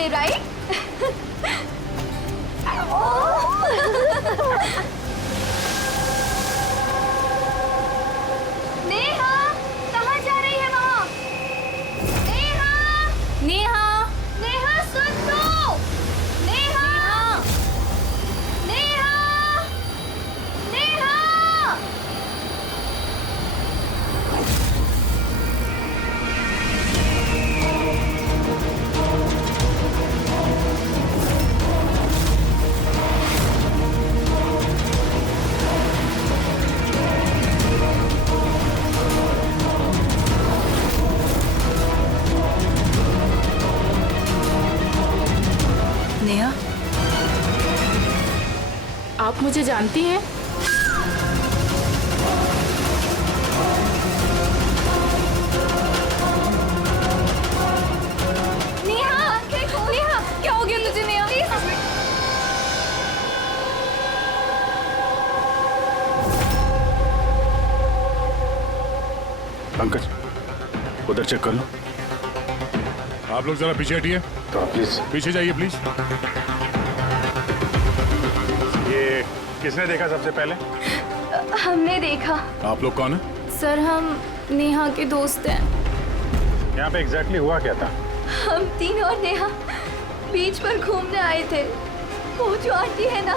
way, right? Neha, कहाँ जा रही है वहाँ? नेहा, नेहा, नेहा सुन तो। नेहा, नेहा, नेहा। नेहा, आप मुझे जानती हैं? नेहा, नेहा, क्या हो गया तुझे नेहा? पंकज, उधर चेक कर लो। आप लोग जरा पीछे हटिए। तो प्लीज पीछे जाइए प्लीज। ये किसने देखा सबसे पहले? हमने देखा। आप लोग कौन है? सर, हम नेहा के दोस्त हैं। यहाँ पे एग्जैक्टली हुआ क्या था? हम तीन और नेहा बीच पर घूमने आए थे। वो जो आंटी है ना,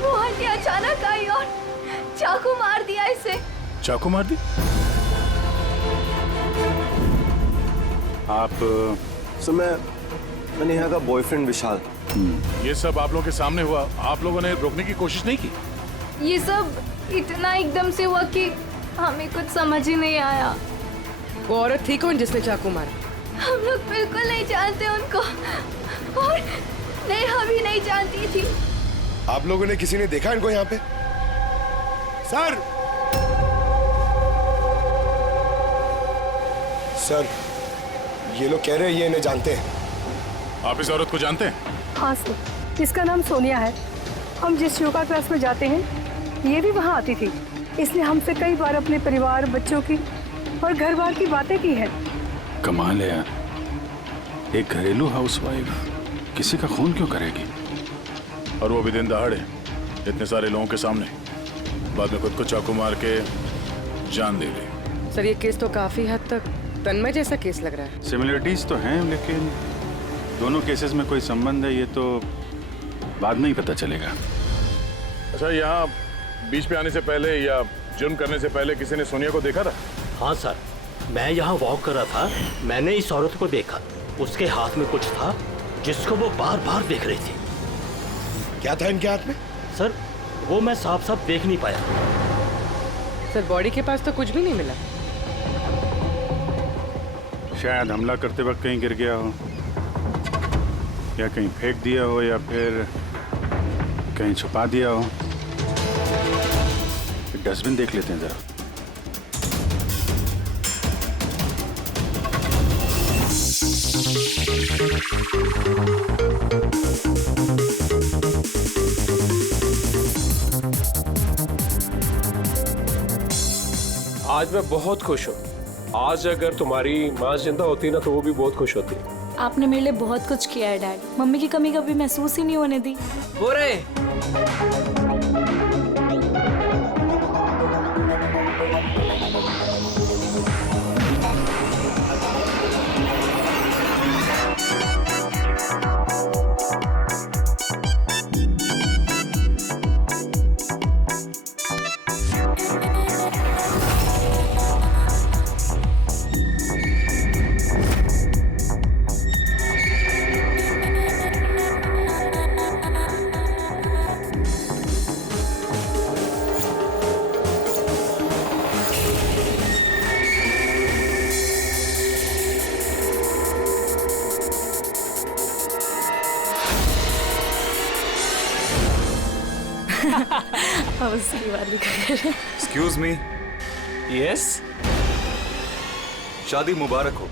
वो आंटी अचानक आई और चाकू मार दिया इसे। चाकू मार दी? आप सर, मैं नेहा का बॉयफ्रेंड विशाल। ये सब आप लोगों के सामने हुआ, आप लोगों ने रोकने की कोशिश नहीं की? ये सब इतना एकदम से हुआ कि हमें कुछ समझ ही नहीं आया। वो औरत थी कौन जिसने चाकू मारा? हम लोग बिल्कुल नहीं जानते उनको और नेहा भी नहीं जानती थी। आप लोगों ने किसी ने देखा इनको यहाँ पे? सर, सर, ये लोग कह रहे हैं ये इन्हें जानते हैं। आप इस औरत को जानते हैं? हाँ सर, इसका नाम सोनिया है। हम जिस योगा क्लास में जाते हैं, ये भी वहाँ आती थी। इसने हमसे कई बार अपने परिवार, बच्चों की और घर बार की बातें की हैं। कमाल है यार, एक घरेलू हाउसवाइफ किसी का खून क्यों करेगी? और वो भी दिन दहाड़े, इतने सारे लोगों के सामने, बाद में खुद को चाकू मार के जान दे ली। सर, ये केस तो काफी हद तक तन्मय जैसा केस लग रहा है। सिमिलरिटीज तो हैं, लेकिन दोनों केसेस में कोई संबंध है ये तो बाद में ही पता चलेगा। अच्छा, यहाँ बीच पे आने से पहले या जुर्म करने से पहले किसी ने सोनिया को देखा था? हाँ सर, मैं यहाँ वॉक कर रहा था, मैंने इस औरत को देखा। उसके हाथ में कुछ था जिसको वो बार बार देख रही थी। क्या था इनके हाथ में? सर, वो मैं साफ साफ देख नहीं पाया। सर, बॉडी के पास तो कुछ भी नहीं मिला। शायद हमला करते वक्त कहीं गिर गया हो, या कहीं फेंक दिया हो, या फिर कहीं छुपा दिया हो। डस्टबिन देख लेते हैं जरा। आज मैं बहुत खुश हूँ। आज अगर तुम्हारी माँ जिंदा होती ना तो वो भी बहुत खुश होती। आपने मेरे लिए बहुत कुछ किया है डैड। मम्मी की कमी कभी महसूस ही नहीं होने दी। वो रहे। Excuse me. यस, शादी मुबारक हो।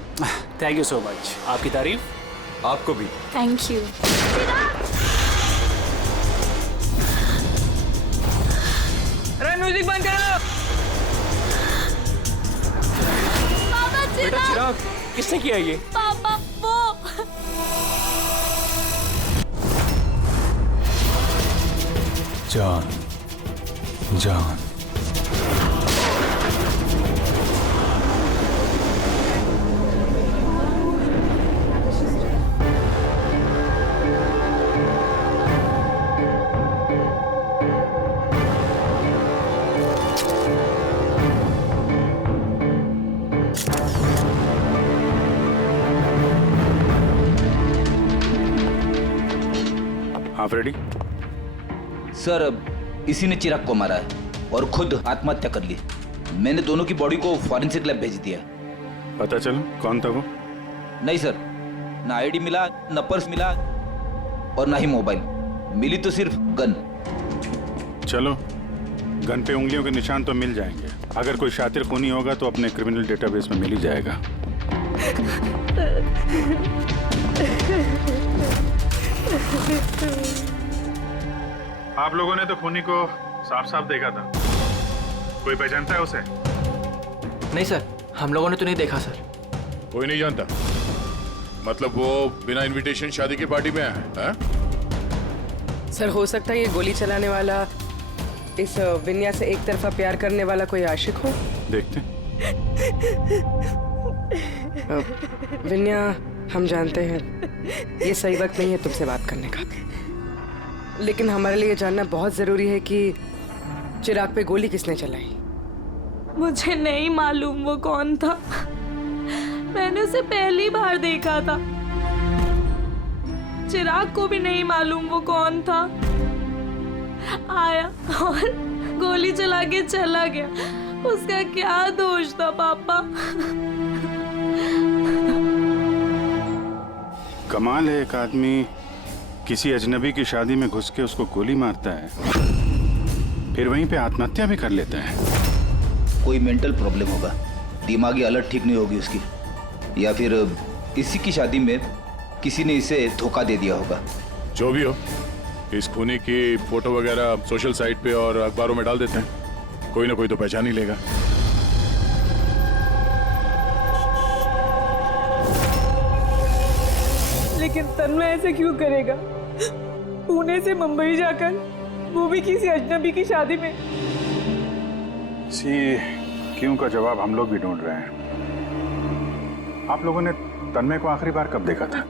Thank you so much. आपकी तारीफ। आपको भी। Thank you. अरे म्यूजिक बंद करो। पापा बेटा चिराग, किसने किया ये? पापा वो जान जान। हाँ फ्रेडी। सर इसी ने चिराग को मारा है और खुद आत्महत्या कर ली। मैंने दोनों की बॉडी को फॉरेंसिक लैब भेज दिया। पता चलो कौन था वो? नहीं सर, ना आईडी मिला, ना पर्स मिला और ना ही मोबाइल मिली, तो सिर्फ गन। चलो गन पे उंगलियों के निशान तो मिल जाएंगे। अगर कोई शातिर खूनी होगा तो अपने क्रिमिनल डेटाबेस में मिल ही जाएगा। आप लोगों ने तो खूनी को साफ साफ देखा था। कोई पहचानता है उसे? नहीं सर, हम लोगों ने तो नहीं देखा सर। कोई नहीं जानता? मतलब वो बिना इनविटेशन शादी की पार्टी में आया है? सर हो सकता है ये गोली चलाने वाला इस विन्या से एक तरफा प्यार करने वाला कोई आशिक हो। देखते। विन्या, हम जानते हैं ये सही वक्त नहीं है तुमसे बात करने का, लेकिन हमारे लिए जानना बहुत जरूरी है कि चिराग पे गोली किसने चलाई। मुझे नहीं मालूम वो कौन था। मैंने उसे पहली बार देखा था। चिराग को भी नहीं मालूम वो कौन था। आया और गोली चला के चला गया। उसका क्या दोष था पापा? कमाल है, एक आदमी किसी अजनबी की शादी में घुस के उसको गोली मारता है, फिर वहीं पे आत्महत्या भी कर लेता है। कोई मेंटल प्रॉब्लम होगा, दिमागी हालत ठीक नहीं होगी उसकी, या फिर इसी की शादी में किसी ने इसे धोखा दे दिया होगा। जो भी हो, इस खूनी की फोटो वगैरह सोशल साइट पे और अखबारों में डाल देते हैं, कोई ना कोई तो पहचान ही लेगा। लेकिन तन्मय ऐसे क्यों करेगा? पुणे से मुंबई जाकर, वो भी किसी अजनबी की शादी में। इसी क्यों का जवाब हम लोग भी ढूंढ रहे हैं। आप लोगों ने तन्मय को आखिरी बार कब देखा था?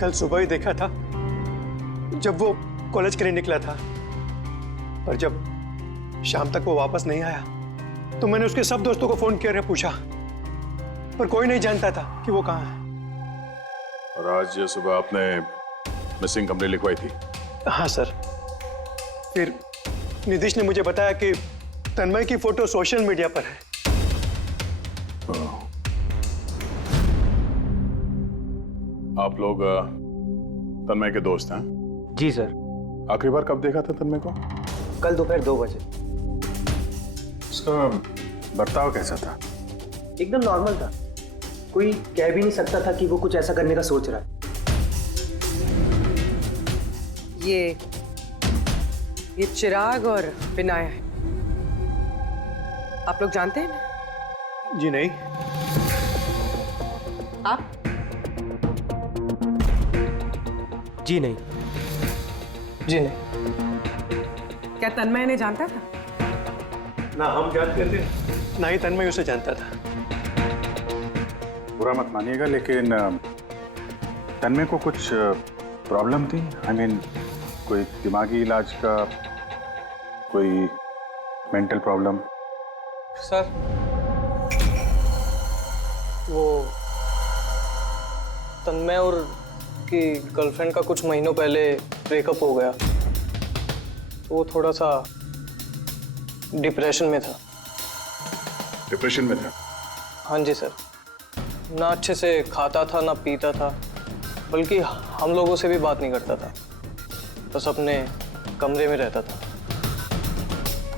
कल सुबह ही देखा था, जब वो कॉलेज के लिए निकला था। पर जब शाम तक वो वापस नहीं आया तो मैंने उसके सब दोस्तों को फोन किया और पूछा, पर कोई नहीं जानता था कि वो कहाँ है। और आज सुबह आपने मिसिंग कंप्लेंट लिखवाई थी? हाँ सर। फिर निधिश ने मुझे बताया कि तन्मय की फोटो सोशल मीडिया पर है। आप लोग तन्मय के दोस्त हैं? जी सर। आखिरी बार कब देखा था तन्मय को? कल दोपहर 2 बजे। उसका बर्ताव कैसा था? एकदम नॉर्मल था। कोई कह भी नहीं सकता था कि वो कुछ ऐसा करने का सोच रहा है। ये चिराग और विनाया है। आप लोग जानते हैं ना? जी नहीं। आप? जी नहीं। जी नहीं। क्या तन्मय ने जानता था? ना हम जानते थे, ना ही तन्मय उसे जानता था। बुरा मत मानिएगा, लेकिन तन्मय को कुछ प्रॉब्लम थी? आई मीन कोई दिमागी इलाज का, कोई मेंटल प्रॉब्लम? सर, वो तन्मय और की गर्लफ्रेंड का कुछ महीनों पहले ब्रेकअप हो गया। वो थोड़ा सा डिप्रेशन में था। डिप्रेशन में था? हाँ जी सर। ना अच्छे से खाता था, ना पीता था, बल्कि हम लोगों से भी बात नहीं करता था। बस अपने कमरे में रहता था।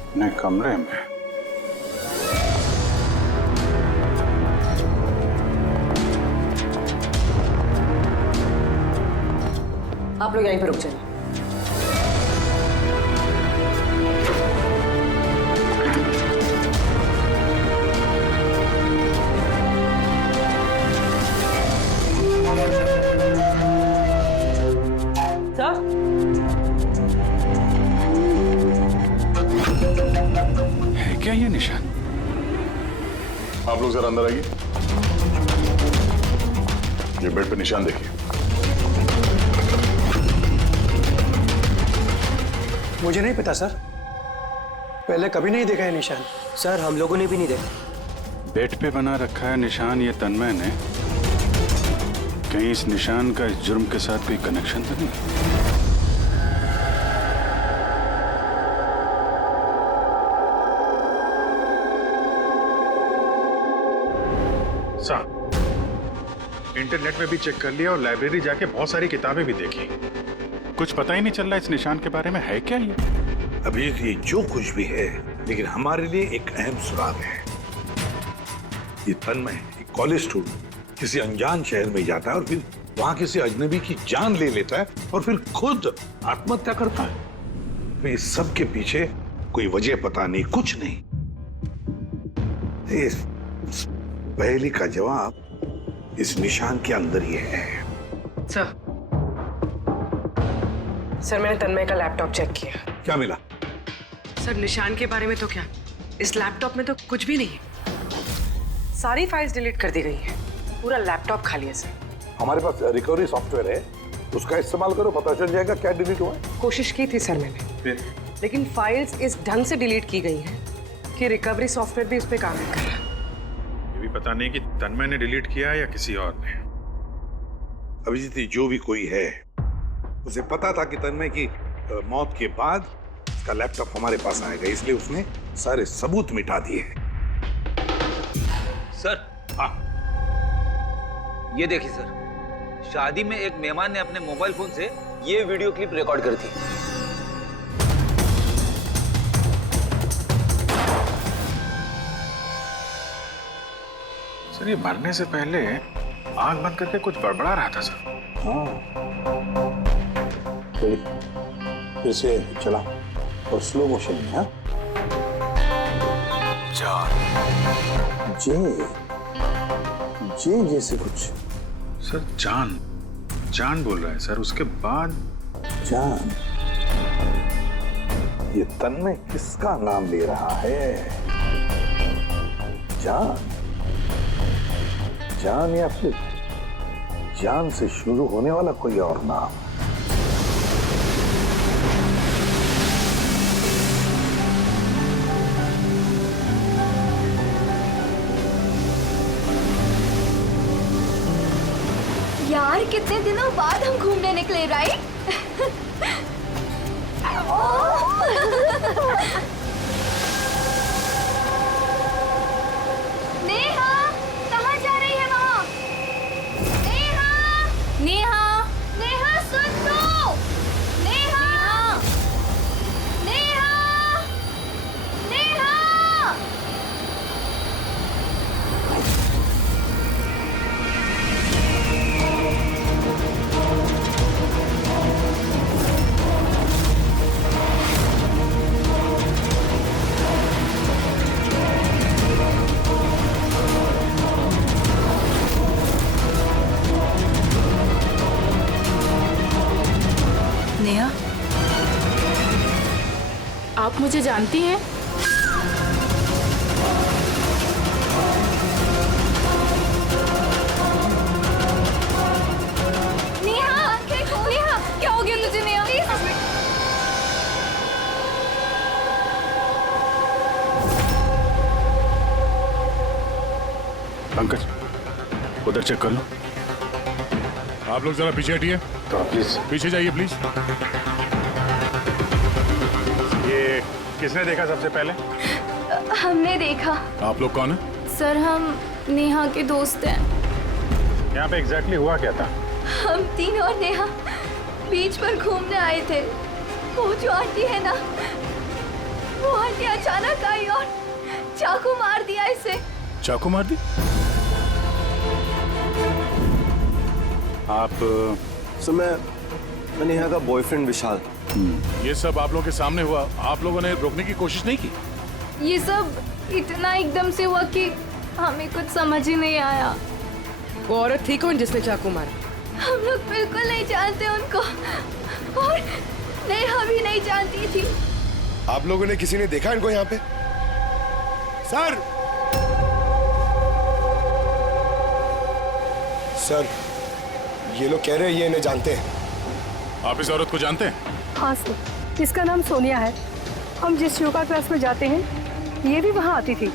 अपने कमरे में? आप लोग यहीं पर रुक जाइए। सर, आप लोग जरा अंदर आइए। ये बेड पे निशान देखिए। मुझे नहीं पता सर, पहले कभी नहीं देखा है निशान। सर हम लोगों ने भी नहीं देखा। बेड पे बना रखा है निशान ये तन्मय ने। कहीं इस निशान का इस जुर्म के साथ कोई कनेक्शन तो नहीं? साहब, इंटरनेट में भी चेक कर लिया और लाइब्रेरी जाके बहुत सारी किताबें भी देखी। कुछ पता ही नहीं चल रहा इस निशान के बारे में। है क्या ये? अभी ये जो कुछ भी है, लेकिन हमारे लिए एक अहम सुराग है। ये तन्मय एक कॉलेज स्टूडेंट किसी अनजान शहर में जाता है और फिर वहां किसी अजनबी की जान ले लेता है और फिर खुद आत्महत्या करता है। तो इस सब के पीछे कोई वजह पता नहीं, कुछ नहीं। इस पहेली का जवाब इस निशान के अंदर ही है। सर मैंने तन्मय का लैपटॉप चेक किया। क्या मिला? सर निशान के बारे में तो क्या, इस लैपटॉप में तो कुछ भी नहीं है। सारी फाइल्स डिलीट कर दी गई हैं। पूरा लैपटॉप खाली है सर। हमारे पास रिकवरी सॉफ्टवेयर है, उसका इस्तेमाल करो, पता चल जाएगा क्या डिलीट हुआ है। कोशिश की थी सर मैंने, लेकिन फाइल्स इस ढंग से डिलीट की गई हैं कि रिकवरी सॉफ्टवेयर भी उस पर काम नहीं कर रहा। ये भी पता नहीं कि तन्मय ने डिलीट किया या किसी और ने। अभिजीत, जो भी कोई है, उसे पता था कि तन्मय की मौत के बाद उसका लैपटॉप हमारे पास आएगा, इसलिए उसने सारे सबूत मिटा दिए। सर, हाँ, ये देखिए सर, शादी में एक मेहमान ने अपने मोबाइल फोन से ये वीडियो क्लिप रिकॉर्ड करी थी। सर ये मरने से पहले आंख बंद करके कुछ बड़बड़ा रहा था सर। हाँ, फिर से चला और स्लो मोशन में। हाँ, जे जैसे कुछ। सर जान जान बोल रहा है सर, उसके बाद जान। ये तन्मय किसका नाम ले रहा है? जान, जान या फिर जान से शुरू होने वाला कोई और नाम? यार कितने दिनों बाद हम घूमने निकले, राइट? नेहा, कहाँ जा रही है वहाँ? नेहा, नेहा, नेहा सुन तो। नेहा, नेहा, नेहा। नेहा, आप मुझे जानती हैं? नेहा, नेहा, क्या हो गया तुझे नेहा? पंकज उधर चेक कर लो। आप लोग जरा पीछे हटिए। तो प्लीज पीछे जाइए प्लीज। ये किसने देखा सबसे पहले? हमने देखा। आप लोग कौन है? सर हम नेहा के दोस्त हैं। यहाँ पे एग्जैक्टली हुआ क्या था? हम तीन और नेहा बीच पर घूमने आए थे। वो जो आंटी है ना, वो आंटी अचानक आई और चाकू मार दिया इसे। चाकू मार दी? आप सर मैं नेहा का बॉयफ्रेंड विशाल। ये सब आप लोगों के सामने हुआ, आप लोगों ने रोकने की कोशिश नहीं की? ये सब इतना एकदम से हुआ कि हमें कुछ समझ ही नहीं आया। वो औरत थी कौन जिसने चाकू मारा? हम लोग बिल्कुल नहीं जानते उनको और नेहा भी नहीं जानती थी। आप लोगों ने किसी ने देखा इनको यहाँ पे? सर, सर, ये लोग कह रहे हैं ये इन्हें जानते हैं। आप इस औरत को जानते हैं? हाँ सर, इसका नाम सोनिया है। हम जिस योगा क्लास में जाते हैं ये भी वहाँ आती थी।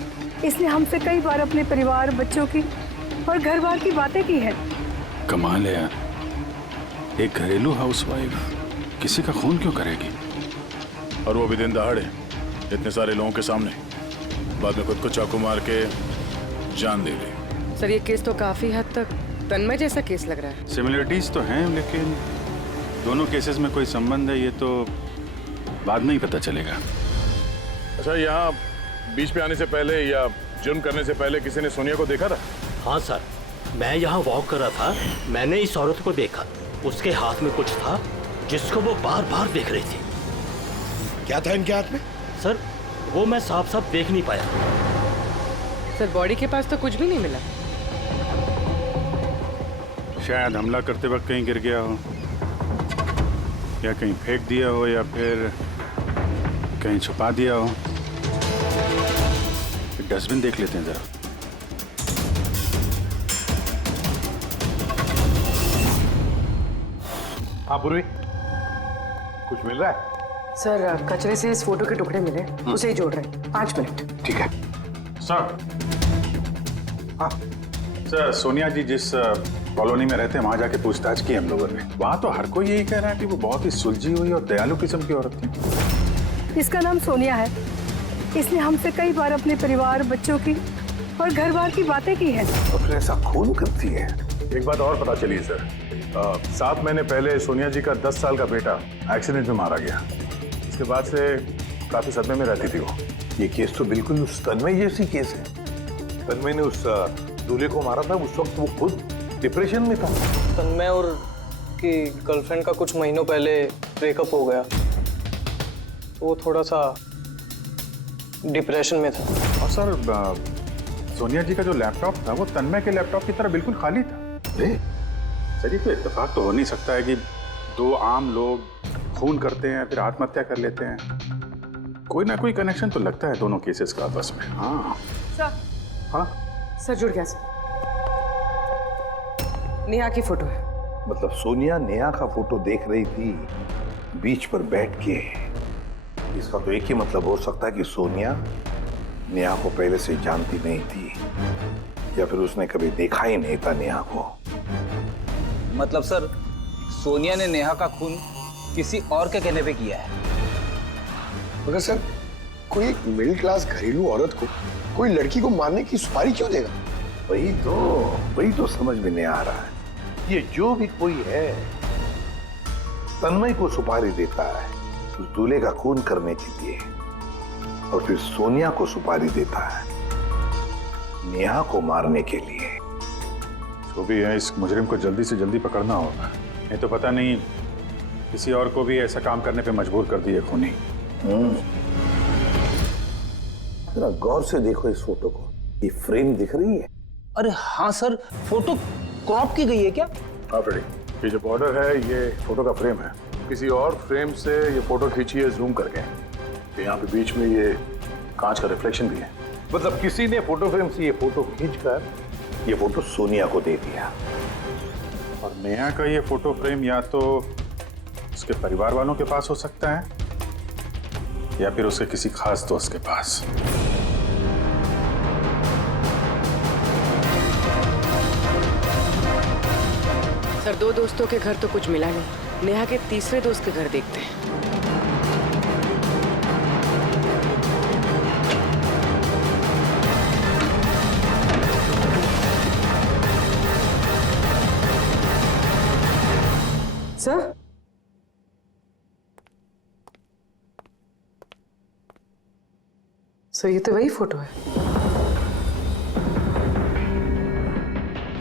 इसने हमसे कई बार अपने परिवार, बच्चों की और घर बार की बातें की हैं। कमाल है यार, एक घरेलू हाउसवाइफ किसी का खून क्यों करेगी? और वो भी दिन दहाड़े, इतने सारे लोगों के सामने, बाद में खुद को चाकू मार के जान दे ली। सर ये केस तो काफी हद तक तन्मय जैसा केस लग रहा है। सिमिलरिटीज तो हैं, लेकिन दोनों केसेस में कोई संबंध है ये तो बाद में ही पता चलेगा। अच्छा, यहाँ बीच पे आने से पहले या जुर्म करने से पहले किसी ने सोनिया को देखा था? हाँ सर, मैं यहाँ वॉक कर रहा था, मैंने इस औरत को देखा। उसके हाथ में कुछ था जिसको वो बार बार देख रही थी। क्या था इनके हाथ में? सर वो मैं साफ साफ देख नहीं पाया। सर बॉडी के पास तो कुछ भी नहीं मिला। शायद हमला करते वक्त कहीं गिर गया हो, या कहीं फेंक दिया हो, या फिर कहीं छुपा दिया हो। डस्टबिन देख लेते हैं जरा। हाँ पूर्वी, कुछ मिल रहा है? सर कचरे से इस फोटो के टुकड़े मिले, उसे ही जोड़ रहे हैं। 5 मिनट। ठीक है सर। हाँ सर, सोनिया जी जिस कॉलोनी में रहते हैं वहां जाके पूछताछ की हम लोगों ने। वहां तो हर कोई यही कह रहा है कि वो बहुत ही सुलझी हुई और दयालु किस्म की औरत थी। इसका नाम सोनिया है। इसने हमसे कई बार अपने परिवार, बच्चों की और घर बार की बातें की हैं। तो फिर ऐसा खून करती है? एक बात और पता चली सर, 7 महीने पहले सोनिया जी का 10 साल का बेटा एक्सीडेंट में मारा गया। इसके बाद से काफी सदमे में रहती थी वो। ये केस तो बिल्कुल उस तन्मय जैसी केस है। तन्मय ने उस दूल्हे को मारा था, उस वक्त वो खुद डिप्रेशन में था। तन्मय और की गर्लफ्रेंड का कुछ महीनों पहले ब्रेकअप हो गया, तो वो थोड़ा सा डिप्रेशन में था। और सर सोनिया जी का जो लैपटॉप था वो तन्मय के लैपटॉप की तरह बिल्कुल खाली था। सर ये तो इत्तेफाक तो हो नहीं सकता है कि 2 आम लोग खून करते हैं फिर आत्महत्या कर लेते हैं। कोई ना कोई कनेक्शन तो लगता है दोनों केसेस का आपस में। हाँ सर। हाँ सर जुड़ गया सर। नेहा की फोटो है। मतलब सोनिया नेहा का फोटो देख रही थी बीच पर बैठ के। इसका तो एक ही मतलब हो सकता है कि सोनिया नेहा को पहले से जानती नहीं थी, या फिर उसने कभी देखा ही नहीं था नेहा को। मतलब सर सोनिया ने नेहा का खून किसी और के कहने पे किया है। मगर सर, कोई एक मिडिल क्लास घरेलू औरत को कोई लड़की को मारने की सुपारी क्यों देगा? वही तो समझ में नहीं आ रहा है। ये जो भी कोई है तन्मय को सुपारी देता है उस दूल्हे का खून करने के लिए, और फिर सोनिया को सुपारी देता है नेहा को मारने के लिए। जो भी है इस मुजरिम को जल्दी से जल्दी पकड़ना होगा, नहीं तो पता नहीं किसी और को भी ऐसा काम करने पे मजबूर कर दिए खूनी। जरा गौर से देखो इस फोटो को, ये फ्रेम दिख रही है? अरे हाँ सर, फोटो क्रॉप की गई है क्या? हाँ फ्रेडी, ये जो बॉर्डर है ये फोटो का फ्रेम है। किसी और फ्रेम से ये फोटो खींची है जूम करके। यहाँ पे बीच में ये कांच का रिफ्लेक्शन भी है। मतलब किसी ने फोटो फ्रेम से ये फोटो खींचकर ये फोटो सोनिया को दे दिया। और नेहा का ये फोटो फ्रेम या तो उसके परिवार वालों के पास हो सकता है या फिर उसके किसी खास दोस्त के पास। सर 2 दोस्तों के घर तो कुछ मिला नहीं। नेहा के तीसरे दोस्त के घर देखते हैं। सर सर ये तो वही फोटो है।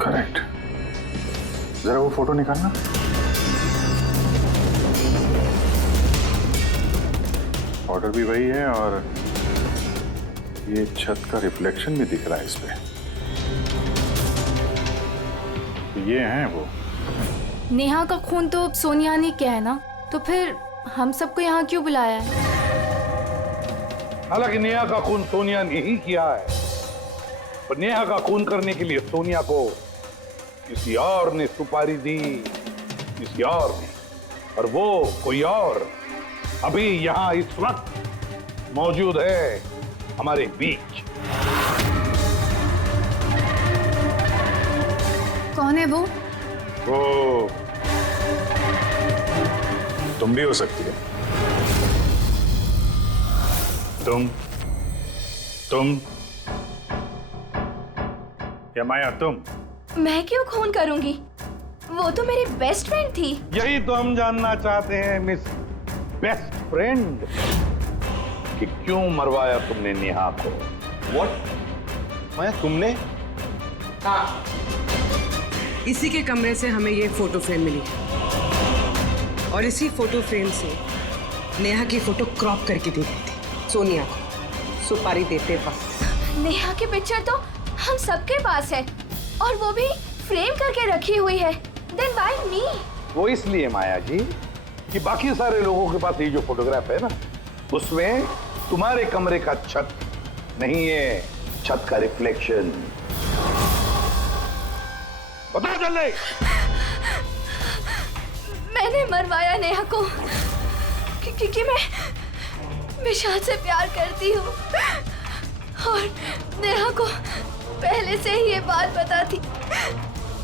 करेक्ट। जरा वो फोटो निकालना। ऑर्डर भी वही है और ये छत का रिफ्लेक्शन भी दिख रहा है इस पे। ये हैं वो। नेहा का खून तो सोनिया ने किया है ना, तो फिर हम सबको यहाँ क्यों बुलाया है? हालांकि नेहा का खून सोनिया ने ही किया है, पर नेहा का खून करने के लिए सोनिया को किसी और ने सुपारी दी, किसी और ने, और वो कोई और अभी यहां इस वक्त मौजूद है हमारे बीच। कौन है वो? वो तुम भी हो सकती है। तुम या माया तुम? मैं क्यों खून करूंगी? वो तो मेरी बेस्ट फ्रेंड थी। यही तो हम जानना चाहते हैं मिस बेस्ट फ्रेंड, कि क्यों मरवाया तुमने नेहा को? व्हाट? माया तुमने? हाँ, इसी के कमरे से हमें ये फोटो फ्रेम मिली है और इसी फोटो फ्रेम से नेहा की फोटो क्रॉप करके दी गई थी सोनिया को सुपारी देते वक्त। नेहा की पिक्चर तो हम सबके पास है और वो भी फ्रेम करके रखी हुई है। Then why me? वो इसलिए माया जी कि बाकी सारे लोगों के पास ये जो फोटोग्राफ है ना, उसमें तुम्हारे कमरे का छत नहीं है, छत का रिफ्लेक्शन। पता चले। मैंने मरवाया नेहा को क्योंकि मैं विशाल से प्यार करती हूँ और नेहा को पहले से ही ये बात पता थी।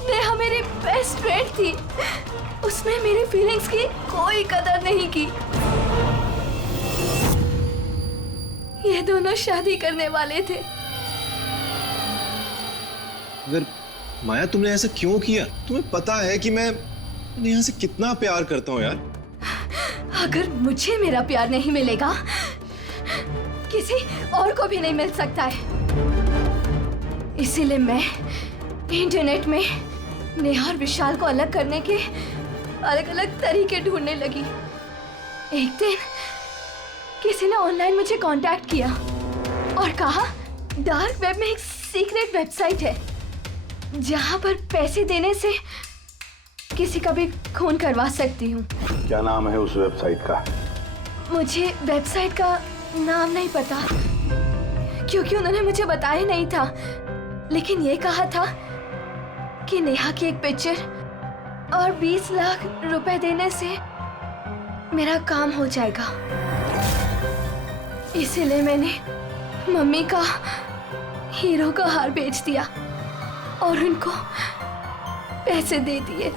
नेहा मेरी बेस्ट फ्रेंड थी, उसने मेरी फीलिंग्स की कोई कदर नहीं की। ये दोनों शादी करने वाले थे। अगर माया तुमने ऐसा क्यों किया? तुम्हें पता है कि मैं नेहा से कितना प्यार करता हूँ यार। अगर मुझे मेरा प्यार नहीं मिलेगा, किसी और को भी नहीं मिल सकता है। इसीलिए मैं इंटरनेट में नेहा और विशाल को अलग करने के अलग अलग तरीके ढूंढने लगी। एक दिन किसी ने ऑनलाइन मुझे कांटेक्ट किया और कहा डार्क वेब में एक सीक्रेट वेबसाइट है जहां पर पैसे देने से किसी का भी खून करवा सकती हूँ। क्या नाम है उस वेबसाइट का? मुझे वेबसाइट का नाम नहीं पता क्योंकि उन्होंने मुझे बताया नहीं था, लेकिन ये कहा था कि नेहा की एक पिक्चर और 20 लाख रुपए देने से मेरा काम हो जाएगा। इसीलिए मैंने मम्मी का हीरो का हार बेच दिया और उनको पैसे दे दिए।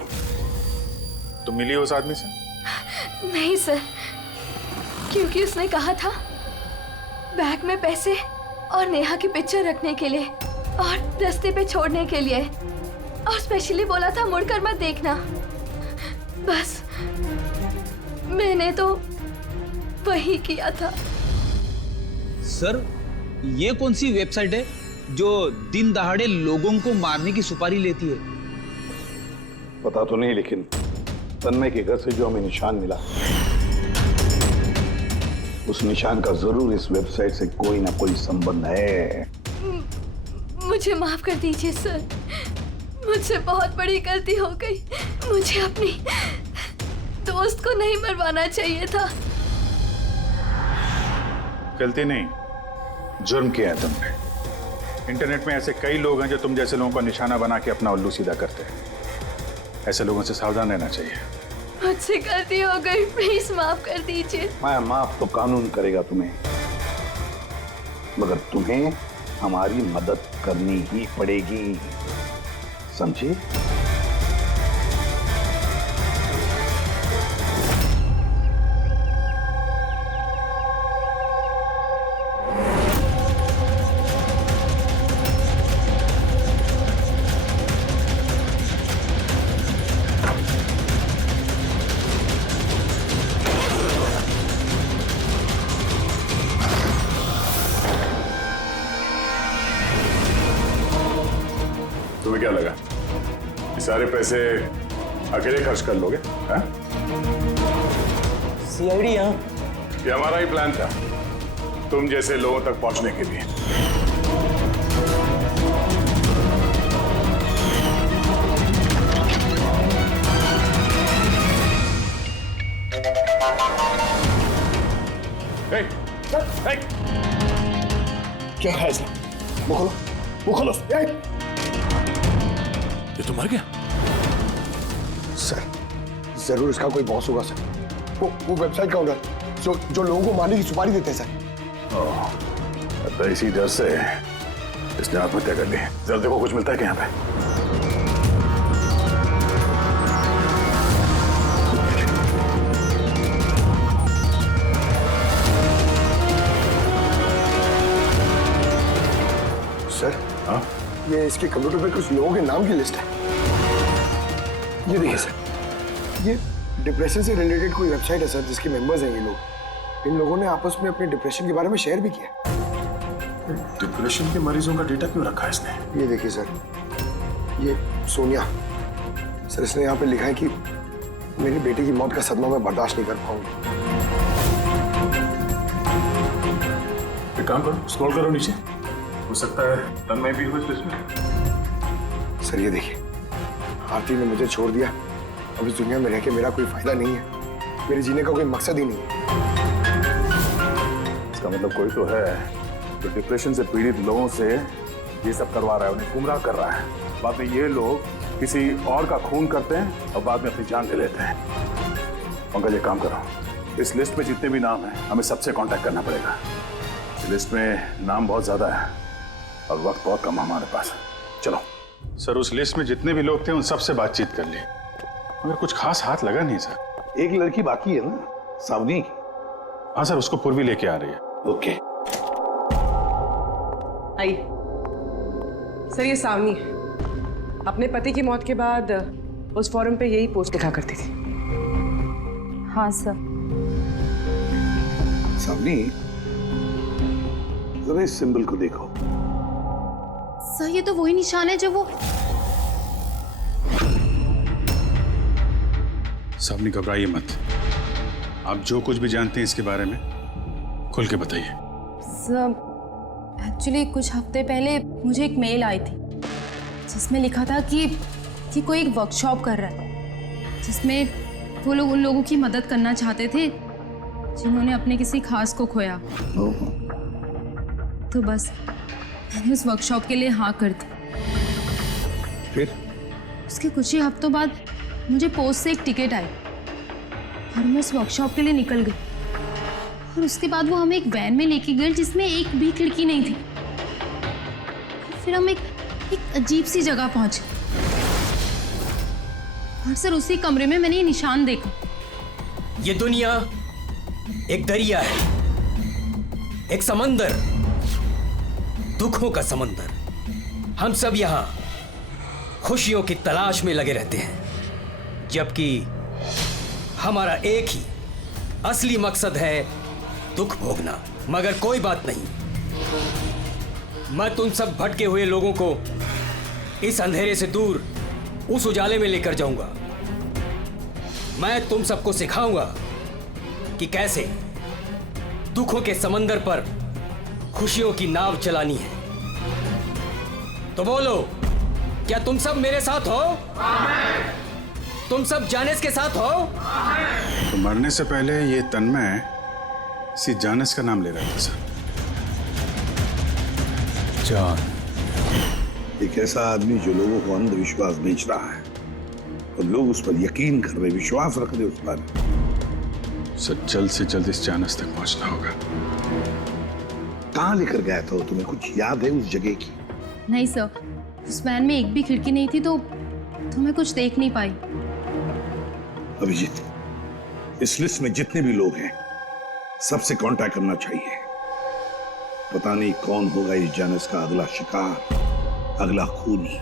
तुम मिली उस आदमी से? नहीं सर, क्योंकि उसने कहा था बैग में पैसे और नेहा की पिक्चर रखने के लिए और रास्ते पे छोड़ने के लिए, और स्पेशली बोला था मुड़कर मत देखना। बस मैंने तो वही किया था। सर, ये कौन सी वेबसाइट है जो दिन दहाड़े लोगों को मारने की सुपारी लेती है? पता तो नहीं, लेकिन तन्मय के घर से जो हमें निशान मिला, उस निशान का जरूर इस वेबसाइट से कोई ना कोई संबंध है। मुझे माफ कर दीजिए सर, मुझसे बहुत बड़ी गलती हो गई। मुझे अपनी दोस्त को नहीं मरवाना चाहिए था। गलती नहीं, जुर्म किया है तुमने। इंटरनेट में ऐसे कई लोग हैं जो तुम जैसे लोगों का निशाना बना के अपना उल्लू सीधा करते हैं। ऐसे लोगों से सावधान रहना चाहिए। मुझसे गलती हो गई, प्लीज माफ कर दीजिए। मैं माफ तो कानून करेगा तुम्हें, मगर तुम्हें हमारी मदद करनी ही पड़ेगी, समझे? तुम्हें क्या लगा ये सारे पैसे अकेले खर्च कर लोगे? सीआईडी यहाँ? ये हमारा ही प्लान था, तुम जैसे लोगों तक पहुंचने के लिए। क्या है इसका? वो खोलो, वो खोलो। ये तो मर गया। सर जरूर इसका कोई बॉस होगा सर। वो वेबसाइट का ओनर जो लोगों को मारने की सुपारी देते हैं सर। तो इसी डर से इसने आत्महत्या कर ली। जरा देखो कुछ मिलता है क्या यहाँ पे। सर हाँ, ये इसके कंप्यूटर पे कुछ लोगों के नाम की लिस्ट है। ये देखिए सर, ये डिप्रेशन से रिलेटेड कोई वेबसाइट है सर, जिसके मेंबर्स हैं ये लोग। इन लोगों ने आपस में अपने डिप्रेशन के बारे में शेयर भी किया। डिप्रेशन के मरीजों का डेटा क्यों रखा है इसने? ये देखिए सर, ये सोनिया सर, इसने यहाँ पे लिखा है कि मेरी बेटी की मौत का सदमा मैं बर्दाश्त नहीं कर पाऊंगी। एक काम करो, स्क्रॉल करो नीचे, हो सकता है तन्मय भी हो इस लिस्ट में। सर ये देखिए, आरती ने मुझे छोड़ दिया। अब इस दुनिया में रह के मेरा कोई फायदा नहीं है, मेरे जीने का कोई मकसद ही नहीं है। इसका मतलब कोई तो है जो डिप्रेशन से पीड़ित लोगों से ये सब करवा रहा है, उन्हें गुमराह कर रहा है। बाद में ये लोग किसी और का खून करते हैं और बाद में अपनी जान ले लेते हैं। पंकज ये काम करो, इस लिस्ट में जितने भी नाम हैं हमें सबसे कांटेक्ट करना पड़ेगा। इस लिस्ट में नाम बहुत ज्यादा है और वक्त बहुत कम है हमारे पास। चलो सर, उस लिस्ट में जितने भी लोग थे उन सबसे बातचीत कर ली, मगर कुछ खास हाथ लगा नहीं सर। एक लड़की बाकी है ना, सावनी। हाँ सर, उसको पूर्वी लेके आ रही है। ओके आई सर, ये सावनी है। अपने पति की मौत के बाद उस फोरम पे यही पोस्ट लिखा करती थी। हाँ सर। सावनी, जरा इस सिंबल को देखो। सर ये तो वही निशान है जो वो। सावनी घबराइए मत, आप जो कुछ भी जानते हैं इसके बारे में खुल के बताइए। सर एक्चुअली कुछ हफ्ते पहले मुझे एक मेल आई थी जिसमें लिखा था कि कोई एक वर्कशॉप कर रहा है जिसमें वो लोग उन लोगों की मदद करना चाहते थे जिन्होंने अपने किसी खास को खोया। तो बस मैंने उस वर्कशॉप के लिए हाँ कर दी। फिर उसके कुछ ही हफ्तों बाद मुझे पोस्ट से एक टिकट आई और मैं उस वर्कशॉप के लिए निकल गई। और उसके बाद वो हमें एक वैन में लेके गए जिसमें एक भी खिड़की नहीं थी। फिर हम एक अजीब सी जगह पहुंचे और सर उसी कमरे में मैंने ये निशान देखा। ये दुनिया एक दरिया है, एक समंदर, दुखों का समंदर। हम सब यहाँ खुशियों की तलाश में लगे रहते हैं, जबकि हमारा एक ही असली मकसद है दुख भोगना। मगर कोई बात नहीं, मैं तुम सब भटके हुए लोगों को इस अंधेरे से दूर उस उजाले में लेकर जाऊंगा। मैं तुम सबको सिखाऊंगा कि कैसे दुखों के समंदर पर खुशियों की नाव चलानी है। तो बोलो, क्या तुम सब मेरे साथ हो? तुम सब जानेस के साथ हो? तो मरने से पहले ये तन्मय इसी जानस का नाम ले रहा था सर। जान एक ऐसा आदमी जो लोगों को अंधविश्वास बेच रहा है और लोग उस पर यकीन कर रहे, विश्वास रख रहे उस पर। सर जल्द से जल्द इस जानस तक पहुंचना होगा। कहाँ लेकर गया था? तुम्हें कुछ याद है उस जगह की? नहीं सर, उस वैन में एक भी खिड़की नहीं थी तो मैं कुछ देख नहीं पाई। अभिजीत, इस लिस्ट में जितने भी लोग हैं सबसे कांटेक्ट करना चाहिए। पता नहीं कौन होगा इस जानस का अगला शिकार, अगला खूनी।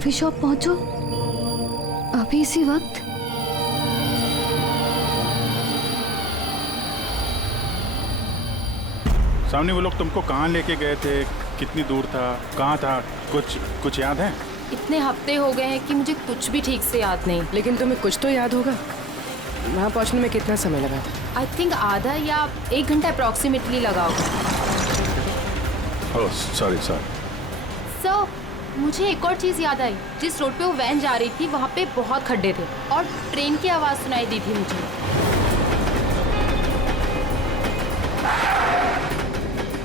कॉफी शॉप पहुंचो अभी इसी वक्त? सामने वो लोग तुमको कहाँ लेके गए थे, कितनी दूर था, कहाँ था, कुछ याद है? इतने हफ्ते हो गए हैं कि मुझे कुछ भी ठीक से याद नहीं। लेकिन तुम्हें कुछ तो याद होगा। वहाँ पहुँचने में कितना समय लगा था? आई थिंक आधा या 1 घंटा अप्रॉक्सीमेटली लगा होगा। Oh sorry. सो मुझे एक और चीज़ याद आई। जिस रोड पे वो वैन जा रही थी वहाँ पे बहुत खड्डे थे और ट्रेन की आवाज़ सुनाई दी थी मुझे।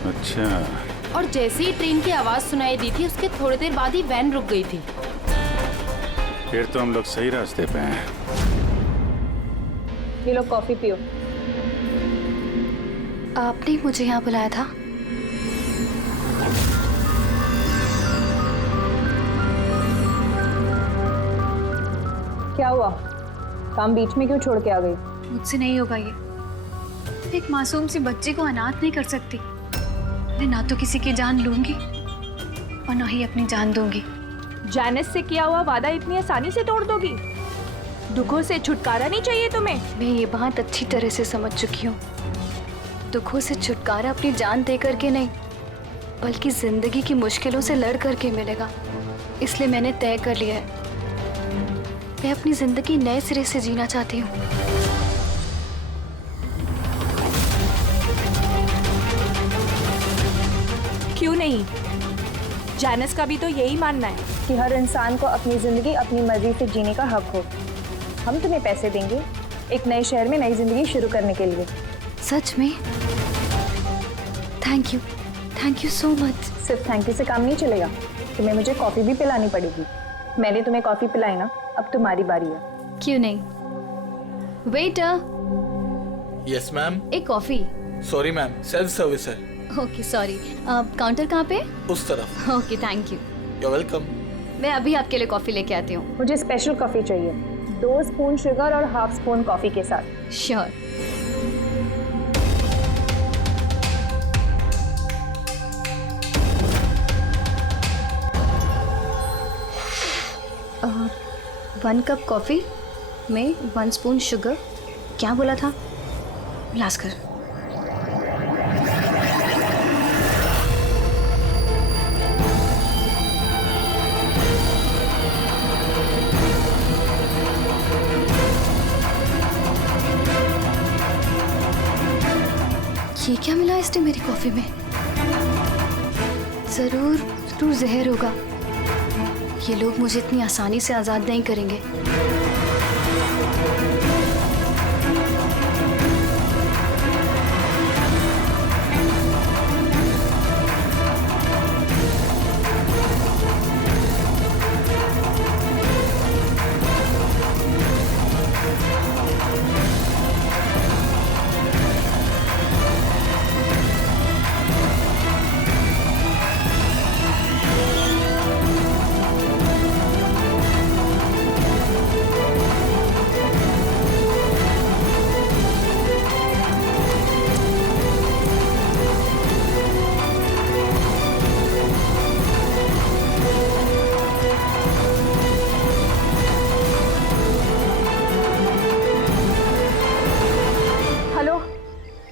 अच्छा। और जैसे ही ट्रेन की आवाज़ सुनाई दी थी उसके थोड़ी देर बाद ही वैन रुक गई थी। फिर तो हम लोग सही रास्ते पे हैं। ये लो कॉफी पियो। आपने मुझे यहाँ बुलाया था? क्या हुआ? काम बीच में क्यों छोड़ के आ गई? मुझसे नहीं होगा ये। एक मासूम सी बच्ची को अनाथ नहीं कर सकती। मैं ना तो किसी की जान लूंगी और ना ही अपनी जान दूंगी। जैनिस से किया हुआ वादा इतनी आसानी से तोड़ दोगी? दुखों से छुटकारा नहीं चाहिए तुम्हें? मैं ये बात अच्छी तरह से समझ चुकी हूँ। दुखों से छुटकारा अपनी जान दे करके नहीं, बल्कि जिंदगी की मुश्किलों से लड़ करके मिलेगा। इसलिए मैंने तय कर लिया है, मैं अपनी जिंदगी नए सिरे से जीना चाहती हूँ। क्यों नहीं? जैनिस का भी तो यही मानना है कि हर इंसान को अपनी जिंदगी अपनी मर्जी से जीने का हक हो। हम तुम्हें पैसे देंगे एक नए शहर में नई जिंदगी शुरू करने के लिए। सच में? Thank you so much. सिर्फ थैंक यू से काम नहीं चलेगा, तुम्हें मुझे कॉफी भी पिलानी पड़ेगी। मैंने तुम्हें कॉफी पिलाई ना, अब तुम्हारी बारी है। क्यों नहीं? वेटर। Yes ma'am. एक coffee. Sorry ma'am, self service है। Okay sorry. काउंटर कहाँ पे? उस तरफ। Okay thank you. You welcome. मैं अभी आपके लिए कॉफी लेके आती हूँ। मुझे स्पेशल कॉफी चाहिए, 2 स्पून शुगर और हाफ स्पून कॉफी के साथ। श्योर। वन कप कॉफी में 1 स्पून शुगर। क्या बोला था? लास्कर। ये क्या मिला इसने मेरी कॉफी में? जरूर जहर होगा। ये लोग मुझे इतनी आसानी से आजाद नहीं करेंगे।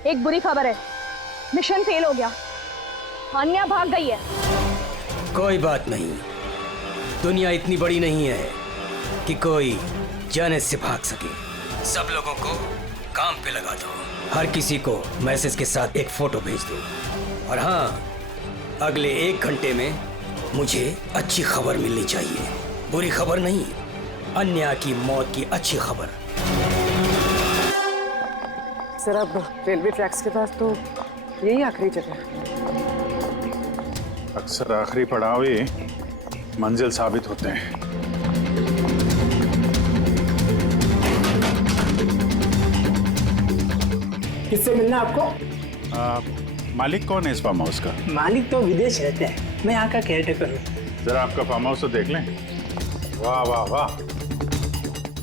एक बुरी खबर है, मिशन फेल हो गया। अन्या भाग गई है। कोई बात नहीं, दुनिया इतनी बड़ी नहीं है कि कोई जैनिस से भाग सके। सब लोगों को काम पे लगा दो, हर किसी को मैसेज के साथ एक फोटो भेज दो। और हाँ, अगले 1 घंटे में मुझे अच्छी खबर मिलनी चाहिए। बुरी खबर नहीं, अन्या की मौत की अच्छी खबर। सर अब रेलवे ट्रैक्स के पास तो यही आखिरी जगह है। अक्सर आखिरी पड़ाव ही मंजिल साबित होते हैं। किससे मिलना आपको? मालिक कौन है इस फार्म हाउस का? मालिक तो विदेश रहते हैं, मैं यहाँ का केयरटेकर हूँ। जरा आपका फार्म हाउस तो देख लें। वाह वाह वाह,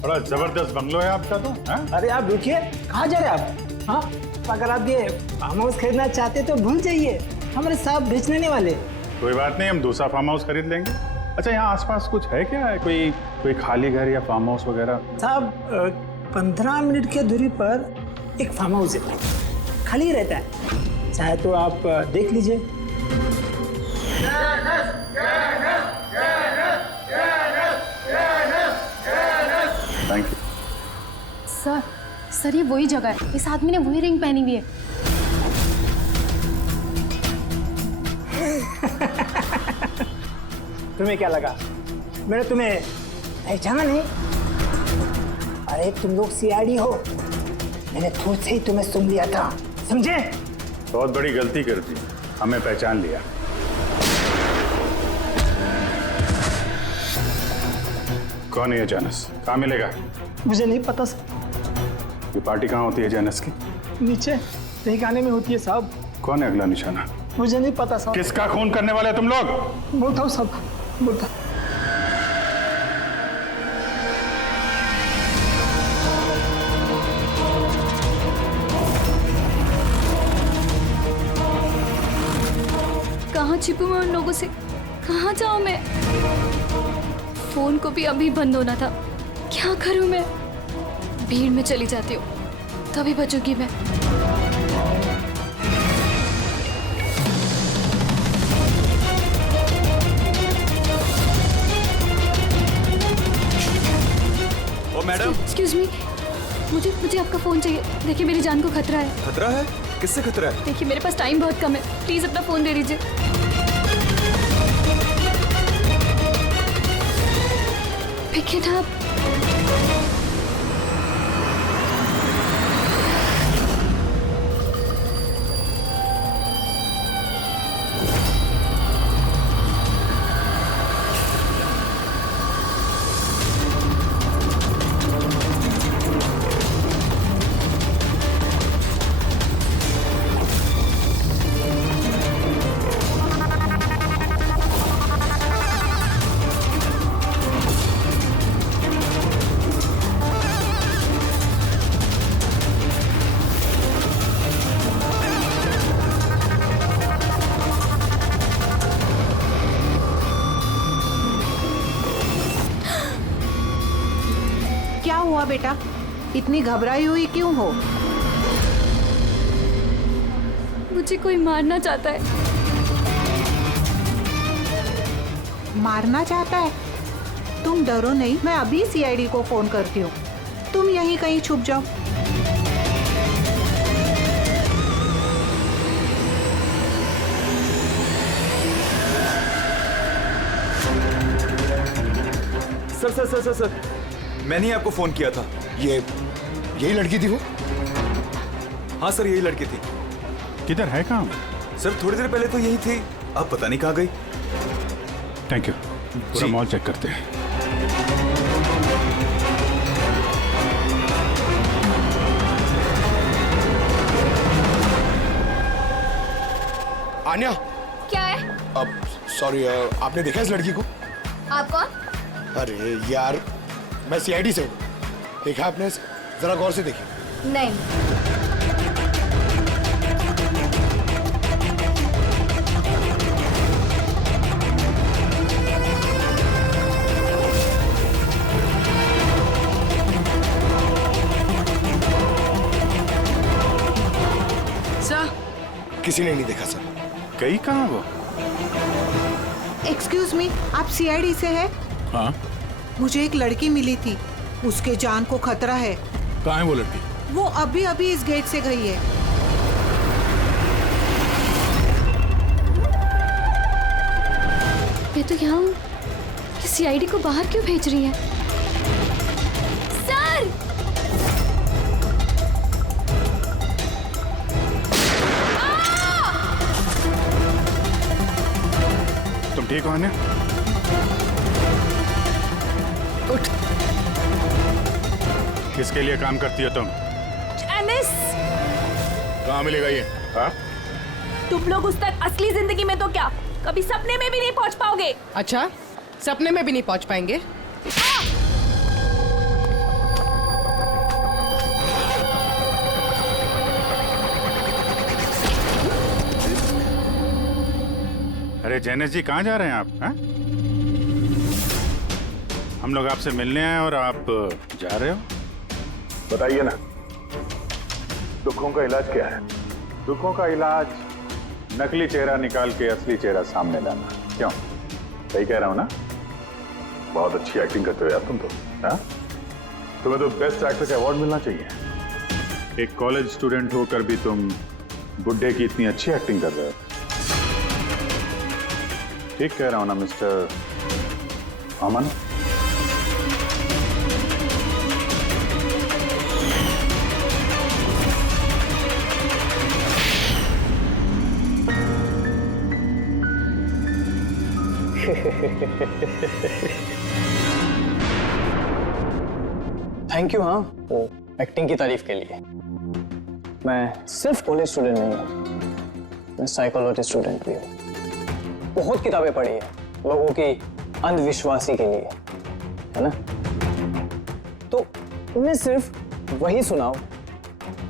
बड़ा जबरदस्त बंगलो है आपका तो। हाँ? अरे आप रुकिए, कहाँ जा रहे हैं आप? हाँ, अगर आप ये फार्म हाउस खरीदना चाहते तो भूल जाइए, हमारे साहब बेचने नहीं वाले। कोई बात नहीं, हम दूसरा फार्म हाउस खरीद लेंगे। अच्छा, यहाँ आसपास कुछ है क्या? कोई कोई खाली घर या फार्म हाउस वगैरह? साहब 15 मिनट की दूरी पर एक फार्म हाउस है, खाली रहता है, चाहे तो आप देख लीजिए। Thank you. सर ये वही जगह है, इस आदमी ने वही रिंग पहनी हुई है। तुम्हें क्या लगा मैंने तुम्हें पहचाना नहीं? अरे तुम लोग सीआईडी हो, मैंने खुद से ही तुम्हें सुन लिया था, समझे? बहुत बड़ी गलती कर दी, हमें पहचान लिया। कौन है ये जानस? कहाँ मिलेगा? मुझे नहीं पता सर। ये पार्टी कहाँ होती है जानस की? नीचे तहखाने में होती है साहब। कौन है अगला निशाना? मुझे नहीं पता साहब। किसका खून करने वाले तुम लोग? बोलता हूँ साहब, बोलता। कहाँ छिपूं मैं उन लोगों से? कहाँ जाऊँ मैं? फोन को भी अभी बंद होना था, क्या करूँ मैं? भीड़ में चली जाती हूँ, तभी बचूंगी मैं। ओ मैडम, एक्सक्यूज मी, मुझे आपका फोन चाहिए। देखिए मेरी जान को खतरा है। खतरा है? किससे खतरा है? देखिए मेरे पास टाइम बहुत कम है, प्लीज अपना फोन दे दीजिए। Pick it up. क्या हुआ बेटा, इतनी घबराई हुई क्यों हो? मुझे कोई मारना चाहता है। मारना चाहता है? तुम डरो नहीं, मैं अभी सीआईडी को फोन करती हूँ, तुम यहीं कहीं छुप जाओ। Sir sir sir sir sir, मैंने ही आपको फोन किया था। यही लड़की थी वो? हाँ सर, यही लड़की थी। किधर है? काम सर थोड़ी देर पहले तो यही थी, अब पता नहीं कहाँ गई। Thank you. पूरा मॉल चेक करते हैं। आन्या, क्या है? अब सॉरी, आपने देखा इस लड़की को? आप कौन? अरे यार, मैं सीआईडी से हूँ। देखा आपने? जरा गौर से देखिए। नहीं। सर, किसी ने नहीं देखा सर। गई कहाँ वो? एक्सक्यूज मी, आप सीआईडी से है? हाँ। मुझे एक लड़की मिली थी, उसके जान को खतरा है। कहाँ है वो लड़की? वो अभी अभी इस गेट से गई है। मैं तो यहाँ हूँ, सीआईडी को बाहर क्यों भेज रही है? सर! तुम ठीक हो अन्या? उठ। किसके लिए काम करती हो तुम? एमिस! कहाँ मिलेगा ये? हाँ? तुम लोग उस तक असली जिंदगी में तो क्या, कभी सपने में भी नहीं पहुंच पाओगे। अच्छा, सपने में भी नहीं पहुंच पाएंगे? अरे जैनेश जी, कहाँ जा रहे हैं आप? हाँ? हम लोग आपसे मिलने आए और आप जा रहे हो? बताइए ना, दुखों का इलाज क्या है? दुखों का इलाज नकली चेहरा निकाल के असली चेहरा सामने लाना। क्यों, सही कह रहा हूं ना? बहुत अच्छी एक्टिंग करते हो यार तुम तो। हाँ? तुम्हें तो बेस्ट एक्टर का अवार्ड मिलना चाहिए। एक कॉलेज स्टूडेंट होकर भी तुम बुड्ढे की इतनी अच्छी एक्टिंग कर रहे हो। ठीक कह रहा हूं ना मिस्टर अमन? Thank you. हाँ, वो एक्टिंग की तारीफ के लिए। मैं सिर्फ कॉलेज स्टूडेंट नहीं हूँ, मैं साइकोलॉजी स्टूडेंट भी हूँ। बहुत किताबें पढ़ी है लोगों की अंधविश्वासी के लिए, है ना? तो उन्हें सिर्फ वही सुनाओ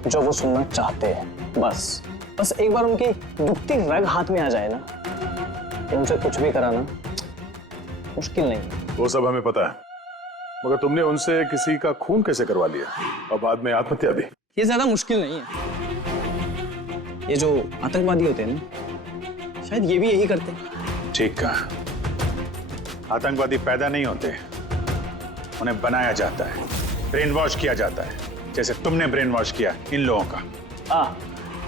जो वो सुनना चाहते हैं। बस एक बार उनकी दुखती रग हाथ में आ जाए ना, उनसे कुछ भी कराना मुश्किल नहीं। वो सब हमें पता है, मगर तुमने उनसे किसी का खून कैसे करवा लिया और बाद में आत्महत्या भी? ये ज्यादा मुश्किल नहीं है। ये जो आतंकवादी होते हैं ना, शायद ये भी यही करते हैं। ठीक कहा। आतंकवादी पैदा नहीं होते, उन्हें बनाया जाता है, ब्रेन वॉश किया जाता है, जैसे तुमने ब्रेन वॉश किया इन लोगों का।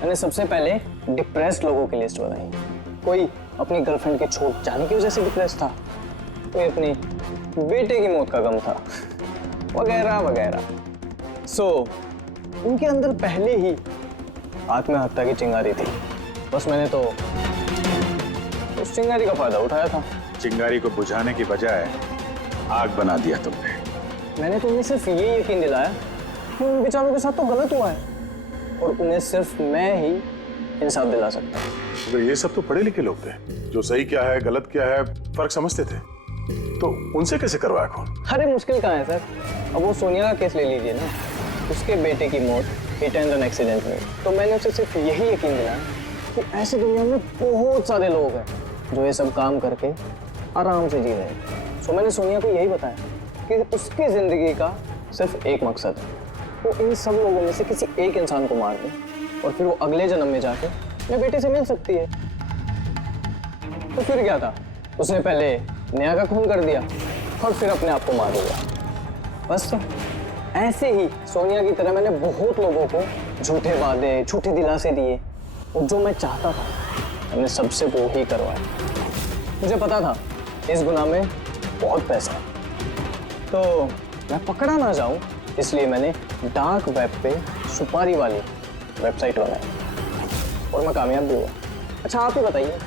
मैंने सबसे पहले डिप्रेस्ड लोगों की लिस्ट बनाई। कोई अपनी गर्लफ्रेंड की छूट जाने की वजह से डिप्रेस था, कोई अपनी बेटे की मौत का गम था, वगैरह वगैरह। सो उनके अंदर पहले ही आत्महत्या की चिंगारी थी। बस मैंने तो उस चिंगारी का फायदा उठाया था। चिंगारी को बुझाने की बजाय आग बना दिया तुमने। मैंने तो उन्हें सिर्फ ये यकीन दिलाया कि उन बेचारों के साथ तो गलत हुआ है और उन्हें सिर्फ मैं ही इंसाफ दिला सकता हूँ। तो ये सब तो पढ़े लिखे लोग थे, जो सही क्या है गलत क्या है फर्क समझते थे, तो उनसे कैसे करवाया खून? अरे मुश्किल कहाँ है सर? अब वो सोनिया का केस ले लीजिए ना, उसके बेटे की मौत हिट एंड रन एक्सीडेंट में। तो मैंने उसे सिर्फ यही यकीन दिलाया कि ऐसे दुनिया में बहुत सारे लोग हैं जो ये सब काम करके आराम से जी रहे हैं। सो मैंने सोनिया को यही बताया कि उसकी जिंदगी का सिर्फ एक मकसद है, वो इन सब लोगों में से किसी एक इंसान को मार दे और फिर वो अगले जन्म में जाके अपने बेटे से मिल सकती है। तो फिर क्या था, उसने पहले नेहा का खून कर दिया और फिर अपने आप को मार दिया। बस तो ऐसे ही सोनिया की तरह मैंने बहुत लोगों को झूठे वादे, झूठे दिलासे दिए और जो मैं चाहता था मैंने सबसे वो ही करवाया। मुझे पता था इस गुनाह में बहुत पैसा है, तो मैं पकड़ा ना जाऊं, इसलिए मैंने डार्क वेब पे सुपारी वाली वेबसाइट बनाई और मैं कामयाब भी हुआ। अच्छा आप ही बताइए,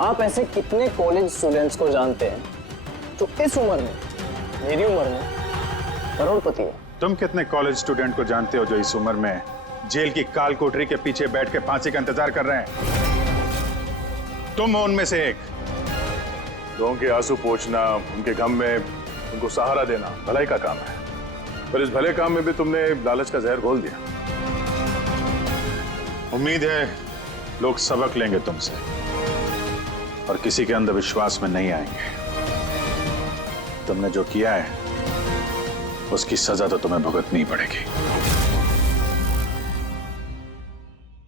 आप ऐसे कितने कॉलेज स्टूडेंट्स को जानते हैं जो इस उम्र में, मेरी उम्र में, करोड़पति है? तुम कितने कॉलेज स्टूडेंट को जानते हो जो इस उम्र में जेल की काल कोठरी के पीछे बैठ के फांसी का इंतजार कर रहे हैं? तुम हो उनमें से एक। लोगों के आंसू पोंछना, उनके गम में उनको सहारा देना भलाई का काम है, पर इस भले काम में भी तुमने लालच का जहर घोल दिया। उम्मीद है लोग सबक लेंगे तुमसे और किसी के अंधविश्वास में नहीं आएंगे। तुमने जो किया है उसकी सजा तो तुम्हें भुगतनी पड़ेगी।